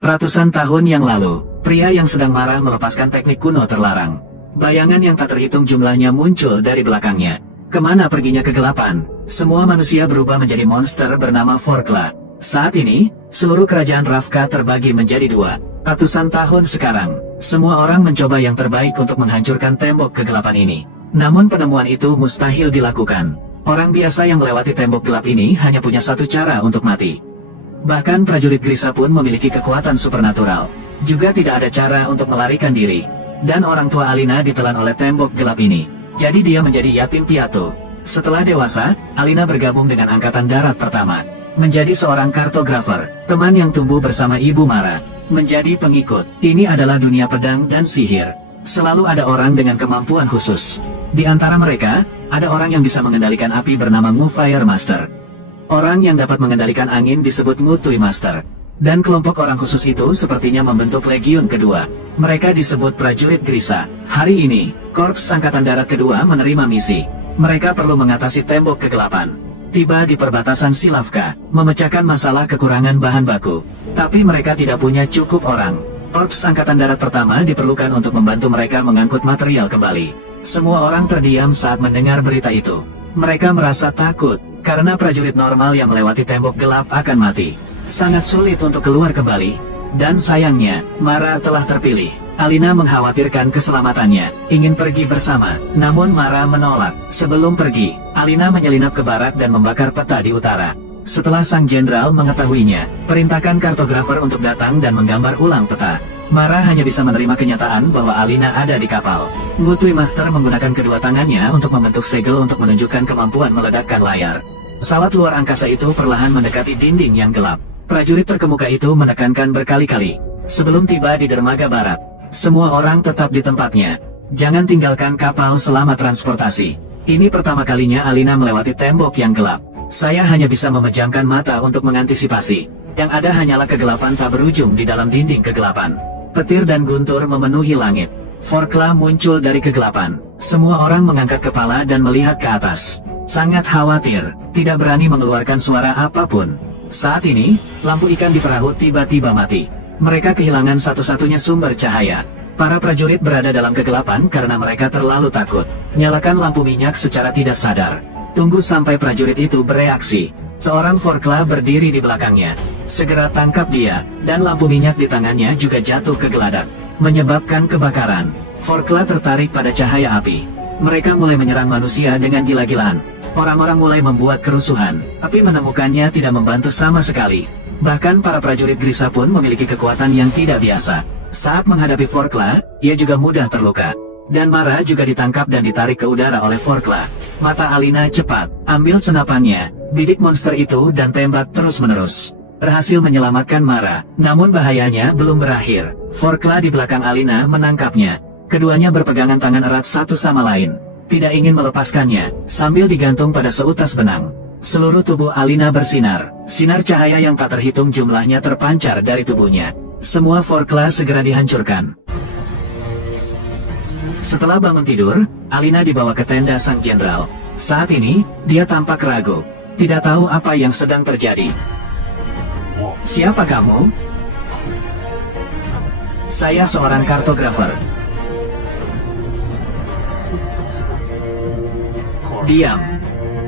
Ratusan tahun yang lalu, pria yang sedang marah melepaskan teknik kuno terlarang. Bayangan yang tak terhitung jumlahnya muncul dari belakangnya. Kemana perginya kegelapan? Semua manusia berubah menjadi monster bernama Forkla. Saat ini, seluruh kerajaan Ravka terbagi menjadi dua. Ratusan tahun sekarang, semua orang mencoba yang terbaik untuk menghancurkan tembok kegelapan ini. Namun penemuan itu mustahil dilakukan. Orang biasa yang melewati tembok gelap ini hanya punya satu cara untuk mati. Bahkan prajurit Grisa pun memiliki kekuatan supernatural. Juga tidak ada cara untuk melarikan diri. Dan orang tua Alina ditelan oleh tembok gelap ini. Jadi dia menjadi yatim piatu. Setelah dewasa, Alina bergabung dengan Angkatan Darat Pertama. Menjadi seorang kartografer, teman yang tumbuh bersama Ibu Mara. Menjadi pengikut, ini adalah dunia pedang dan sihir. Selalu ada orang dengan kemampuan khusus. Di antara mereka, ada orang yang bisa mengendalikan api bernama Mu Fire Master. Orang yang dapat mengendalikan angin disebut Mutui Master. Dan kelompok orang khusus itu sepertinya membentuk legiun kedua. Mereka disebut prajurit Grisa. Hari ini, Korps Angkatan Darat Kedua menerima misi. Mereka perlu mengatasi tembok kegelapan. Tiba di perbatasan Silavka, memecahkan masalah kekurangan bahan baku. Tapi mereka tidak punya cukup orang. Korps Angkatan Darat Pertama diperlukan untuk membantu mereka mengangkut material kembali. Semua orang terdiam saat mendengar berita itu. Mereka merasa takut, karena prajurit normal yang melewati tembok gelap akan mati. Sangat sulit untuk keluar kembali. Dan sayangnya, Mara telah terpilih. Alina mengkhawatirkan keselamatannya, ingin pergi bersama. Namun Mara menolak. Sebelum pergi, Alina menyelinap ke barak dan membakar peta di utara. Setelah sang jenderal mengetahuinya, perintahkan kartografer untuk datang dan menggambar ulang peta. Mara hanya bisa menerima kenyataan bahwa Alina ada di kapal. Mutui Master menggunakan kedua tangannya untuk membentuk segel untuk menunjukkan kemampuan meledakkan layar. Pesawat luar angkasa itu perlahan mendekati dinding yang gelap. Prajurit terkemuka itu menekankan berkali-kali. Sebelum tiba di dermaga barat, semua orang tetap di tempatnya. Jangan tinggalkan kapal selama transportasi. Ini pertama kalinya Alina melewati tembok yang gelap. Saya hanya bisa memejamkan mata untuk mengantisipasi. Yang ada hanyalah kegelapan tak berujung di dalam dinding kegelapan. Petir dan guntur memenuhi langit. Forkla muncul dari kegelapan. Semua orang mengangkat kepala dan melihat ke atas. Sangat khawatir, tidak berani mengeluarkan suara apapun. Saat ini, lampu ikan di perahu tiba-tiba mati. Mereka kehilangan satu-satunya sumber cahaya. Para prajurit berada dalam kegelapan karena mereka terlalu takut. Nyalakan lampu minyak secara tidak sadar. Tunggu sampai prajurit itu bereaksi. Seorang Forkla berdiri di belakangnya. Segera tangkap dia, dan lampu minyak di tangannya juga jatuh ke geladak, menyebabkan kebakaran. Forkla tertarik pada cahaya api. Mereka mulai menyerang manusia dengan gila-gilaan. Orang-orang mulai membuat kerusuhan. Api menemukannya tidak membantu sama sekali. Bahkan para prajurit Grisa pun memiliki kekuatan yang tidak biasa. Saat menghadapi Forkla, ia juga mudah terluka. Dan Mara juga ditangkap dan ditarik ke udara oleh Forkla. Mata Alina cepat, ambil senapannya, bidik monster itu dan tembak terus-menerus. Berhasil menyelamatkan Mara, namun bahayanya belum berakhir. Forkla di belakang Alina menangkapnya. Keduanya berpegangan tangan erat satu sama lain. Tidak ingin melepaskannya, sambil digantung pada seutas benang. Seluruh tubuh Alina bersinar. Sinar cahaya yang tak terhitung jumlahnya terpancar dari tubuhnya. Semua Forkla segera dihancurkan. Setelah bangun tidur, Alina dibawa ke tenda sang jenderal. Saat ini, dia tampak ragu. Tidak tahu apa yang sedang terjadi. Siapa kamu? Saya seorang kartografer. Diam.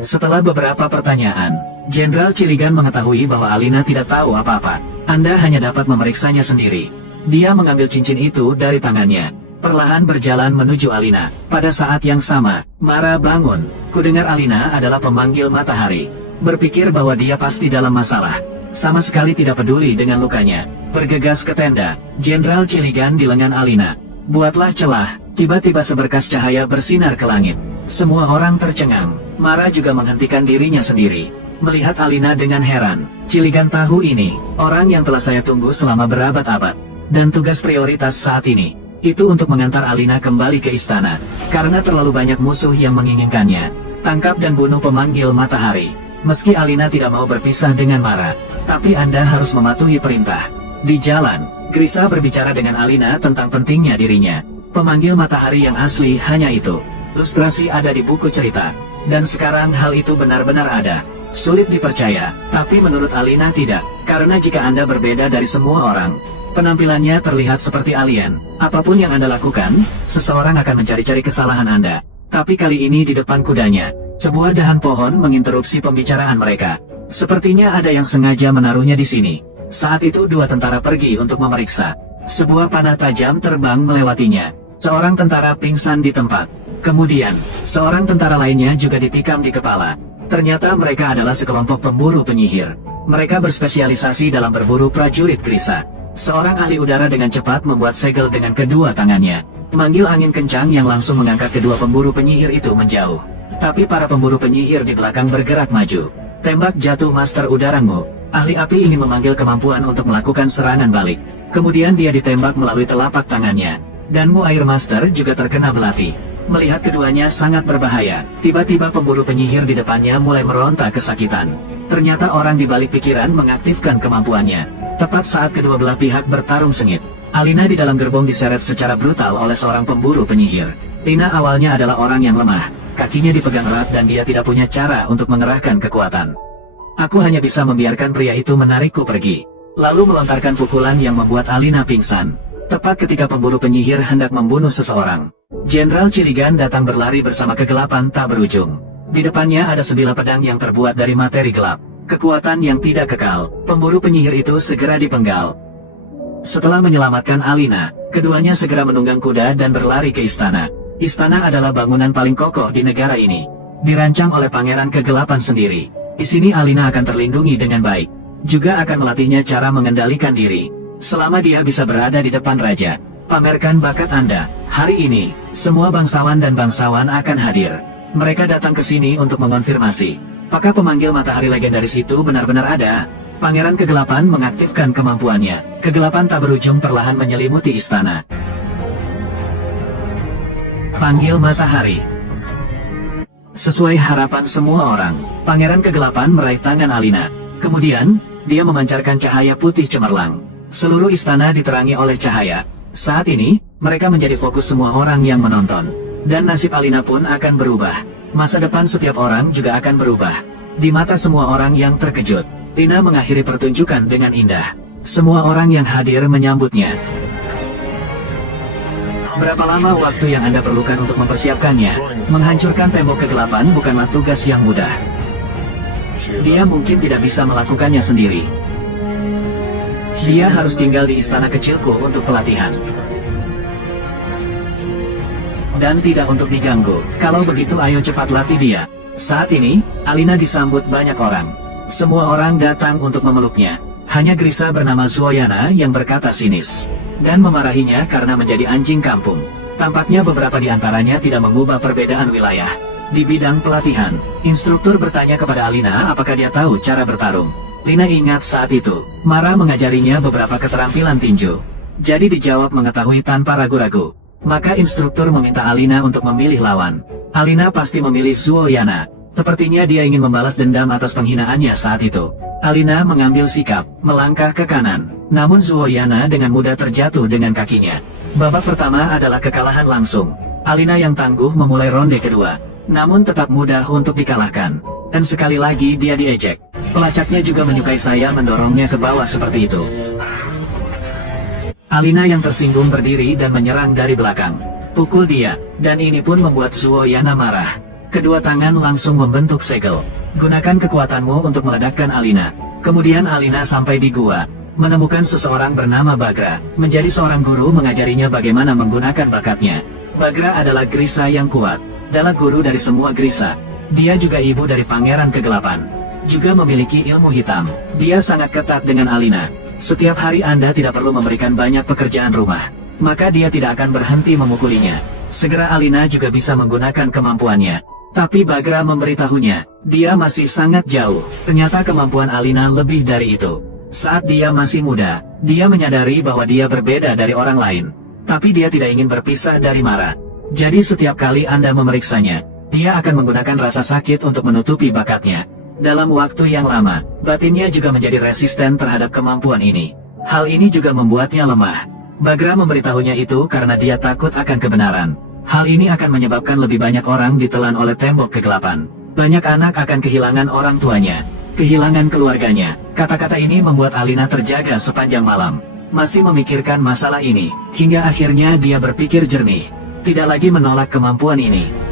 Setelah beberapa pertanyaan, Jenderal Ciligan mengetahui bahwa Alina tidak tahu apa-apa. Anda hanya dapat memeriksanya sendiri. Dia mengambil cincin itu dari tangannya. Perlahan berjalan menuju Alina. Pada saat yang sama, Mara bangun. Kudengar Alina adalah pemanggil matahari. Berpikir bahwa dia pasti dalam masalah. Sama sekali tidak peduli dengan lukanya. Bergegas ke tenda, Jenderal Ciligan di lengan Alina. Buatlah celah. Tiba-tiba seberkas cahaya bersinar ke langit. Semua orang tercengang. Mara juga menghentikan dirinya sendiri. Melihat Alina dengan heran. Ciligan tahu ini, orang yang telah saya tunggu selama berabad-abad. Dan tugas prioritas saat ini, itu untuk mengantar Alina kembali ke istana. Karena terlalu banyak musuh yang menginginkannya. Tangkap dan bunuh pemanggil matahari. Meski Alina tidak mau berpisah dengan Mara, tapi Anda harus mematuhi perintah. Di jalan, Grisa berbicara dengan Alina tentang pentingnya dirinya. Pemanggil matahari yang asli hanya itu. Ilustrasi ada di buku cerita. Dan sekarang hal itu benar-benar ada. Sulit dipercaya, tapi menurut Alina tidak. Karena jika Anda berbeda dari semua orang, Penampilannya terlihat seperti alien. Apapun yang Anda lakukan, seseorang akan mencari-cari kesalahan Anda. Tapi kali ini di depan kudanya, sebuah dahan pohon menginterupsi pembicaraan mereka. Sepertinya ada yang sengaja menaruhnya di sini. Saat itu dua tentara pergi untuk memeriksa. Sebuah panah tajam terbang melewatinya. Seorang tentara pingsan di tempat. Kemudian, seorang tentara lainnya juga ditikam di kepala. Ternyata mereka adalah sekelompok pemburu penyihir. Mereka berspesialisasi dalam berburu prajurit Grisa. Seorang ahli udara dengan cepat membuat segel dengan kedua tangannya. Manggil angin kencang yang langsung mengangkat kedua pemburu penyihir itu menjauh. Tapi para pemburu penyihir di belakang bergerak maju. Tembak jatuh master udaramu. Ahli api ini memanggil kemampuan untuk melakukan serangan balik. Kemudian dia ditembak melalui telapak tangannya. Danmu Air Master juga terkena belati. Melihat keduanya sangat berbahaya, tiba-tiba pemburu penyihir di depannya mulai meronta kesakitan. Ternyata orang di balik pikiran mengaktifkan kemampuannya. Tepat saat kedua belah pihak bertarung sengit, Alina di dalam gerbong diseret secara brutal oleh seorang pemburu penyihir. Lina awalnya adalah orang yang lemah, kakinya dipegang erat dan dia tidak punya cara untuk mengerahkan kekuatan. Aku hanya bisa membiarkan pria itu menarikku pergi, lalu melontarkan pukulan yang membuat Alina pingsan. Tepat ketika pemburu penyihir hendak membunuh seseorang, Jenderal Ciligan datang berlari bersama kegelapan tak berujung. Di depannya ada sebilah pedang yang terbuat dari materi gelap. Kekuatan yang tidak kekal, pemburu penyihir itu segera dipenggal. Setelah menyelamatkan Alina, keduanya segera menunggang kuda dan berlari ke istana. Istana adalah bangunan paling kokoh di negara ini. Dirancang oleh Pangeran Kegelapan sendiri. Di sini Alina akan terlindungi dengan baik. Juga akan melatihnya cara mengendalikan diri. Selama dia bisa berada di depan raja, pamerkan bakat Anda. Hari ini, semua bangsawan dan bangsawan akan hadir. Mereka datang ke sini untuk mengonfirmasi apakah pemanggil matahari legendaris itu benar-benar ada. Pangeran Kegelapan mengaktifkan kemampuannya. Kegelapan tak berujung perlahan menyelimuti istana. Panggil matahari. Sesuai harapan semua orang, Pangeran Kegelapan meraih tangan Alina. Kemudian, dia memancarkan cahaya putih cemerlang. Seluruh istana diterangi oleh cahaya. Saat ini, mereka menjadi fokus semua orang yang menonton. Dan nasib Alina pun akan berubah. Masa depan setiap orang juga akan berubah. Di mata semua orang yang terkejut, Lina mengakhiri pertunjukan dengan indah. Semua orang yang hadir menyambutnya. Berapa lama waktu yang Anda perlukan untuk mempersiapkannya? Menghancurkan tembok kegelapan bukanlah tugas yang mudah. Dia mungkin tidak bisa melakukannya sendiri. Dia harus tinggal di istana kecilku untuk pelatihan. Dan tidak untuk diganggu. Kalau begitu ayo cepat latih dia. Saat ini, Alina disambut banyak orang. Semua orang datang untuk memeluknya. Hanya Grisa bernama Zoyana yang berkata sinis. Dan memarahinya karena menjadi anjing kampung. Tampaknya beberapa di antaranya tidak mengubah perbedaan wilayah. Di bidang pelatihan, instruktur bertanya kepada Alina apakah dia tahu cara bertarung. Lina ingat saat itu, Mara mengajarinya beberapa keterampilan tinju. Jadi dijawab mengetahui tanpa ragu-ragu. Maka instruktur meminta Alina untuk memilih lawan. Alina pasti memilih Zoyana. Sepertinya dia ingin membalas dendam atas penghinaannya saat itu. Alina mengambil sikap, melangkah ke kanan. Namun Zoyana dengan mudah terjatuh dengan kakinya. Babak pertama adalah kekalahan langsung. Alina yang tangguh memulai ronde kedua. Namun tetap mudah untuk dikalahkan. Dan sekali lagi dia diejek. Pelacaknya juga menyukai saya mendorongnya ke bawah seperti itu. Alina yang tersinggung berdiri dan menyerang dari belakang. Pukul dia, dan ini pun membuat Zoyana marah. Kedua tangan langsung membentuk segel. Gunakan kekuatanmu untuk meledakkan Alina. Kemudian Alina sampai di gua, menemukan seseorang bernama Bagra. Menjadi seorang guru mengajarinya bagaimana menggunakan bakatnya. Bagra adalah Grisa yang kuat, adalah guru dari semua Grisa. Dia juga ibu dari Pangeran Kegelapan. Juga memiliki ilmu hitam. Dia sangat ketat dengan Alina. Setiap hari Anda tidak perlu memberikan banyak pekerjaan rumah. Maka dia tidak akan berhenti memukulinya. Segera Alina juga bisa menggunakan kemampuannya. Tapi Bagra memberitahunya, dia masih sangat jauh. Ternyata kemampuan Alina lebih dari itu. Saat dia masih muda, dia menyadari bahwa dia berbeda dari orang lain. Tapi dia tidak ingin berpisah dari Mara. Jadi setiap kali Anda memeriksanya, dia akan menggunakan rasa sakit untuk menutupi bakatnya. Dalam waktu yang lama, batinnya juga menjadi resisten terhadap kemampuan ini. Hal ini juga membuatnya lemah. Bagra memberitahunya itu karena dia takut akan kebenaran. Hal ini akan menyebabkan lebih banyak orang ditelan oleh tembok kegelapan. Banyak anak akan kehilangan orang tuanya, kehilangan keluarganya. Kata-kata ini membuat Alina terjaga sepanjang malam. masih memikirkan masalah ini, hingga akhirnya dia berpikir jernih. Tidak lagi menolak kemampuan ini.